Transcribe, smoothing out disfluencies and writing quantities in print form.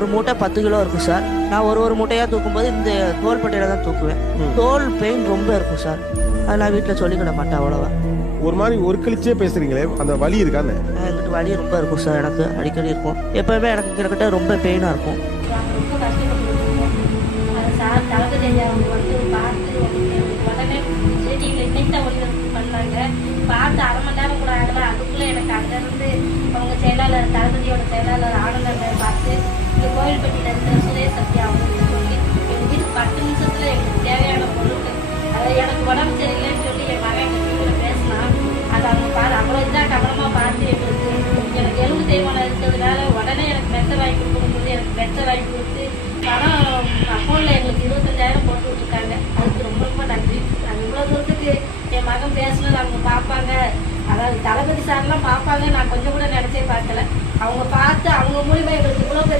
ஒரு மூட்டை 10 கிலோ இருக்கும் சார். நான் ஒரு மூட்டையாக தூக்கும்போது இந்த தோள்பட்டையில் தான் தூக்குவேன். தோல் பெயின் ரொம்ப இருக்கும் சார். அதை நான் வீட்டில் சொல்லிக்கிட மாட்டேன் அவ்வளோவா. ஒரு மாதிரி ஒரு கழிச்சே பேசுறீங்களே, அந்த வலி இருக்கான்னு? எங்கிட்ட வலி ரொம்ப இருக்கும் சார். எனக்கு அடிக்கடி இருக்கும். எப்போவுமே எனக்கு கிட்டத்தட்ட ரொம்ப பெயினாக இருக்கும். ரொம்ப கஷ்டப்பட்டுருக்கோம். அதை சார் தளபதி ஐயா அவங்க வந்து பார்த்து உடனே செடியில் இன்னைக்கு தான் ஒன்று பண்ணாங்க. பார்த்து அரை மணி நேரம் கூட ஆகலை. அதுக்குள்ளே எனக்கு அங்கேருந்து அவங்க செயலாளர் தளபதியோட செயலாளர் ஆனந்தனை பார்த்து இந்த கோவில்பட்டியில் இருக்கிற சுரேஷ் சத்யா அவங்களுக்கு சொல்லி எங்கள் வீட்டுக்கு 10 நிமிஷத்தில் எங்களுக்கு தேவையான பொருட்கள் அதை எனக்கு உடம்பு சரியில்லைன்னு சொல்லி என் மகன் எங்கள் வீட்டில் பேசினான். அதை அவங்க அவ்வளோ இதாக கவனமாக பார்த்து எனக்கு எலும்பு தேய்மானம் இருக்கிறதுனால உடனே எனக்கு மெத்த வாங்கி கொடுக்கணும்னு சொல்லி எனக்கு மெத்த வாங்கி கொடுத்து பணம் அக்கௌண்ட்டில் எங்களுக்கு 25,000 போட்டு விட்டுருக்காங்க. அதுக்கு ரொம்ப ரொம்ப நன்றி. நான் இவ்வளோ தூரத்துக்கு என் மகன் பேசினது அவங்க பார்ப்பாங்க, அதாவது தளபதி சார்லாம் பார்ப்பாங்க நான் கொஞ்சம் கூட நினச்சே பார்க்கல. அவங்க பார்த்து அவங்க மூலிமா எங்களுக்கு இவ்வளோ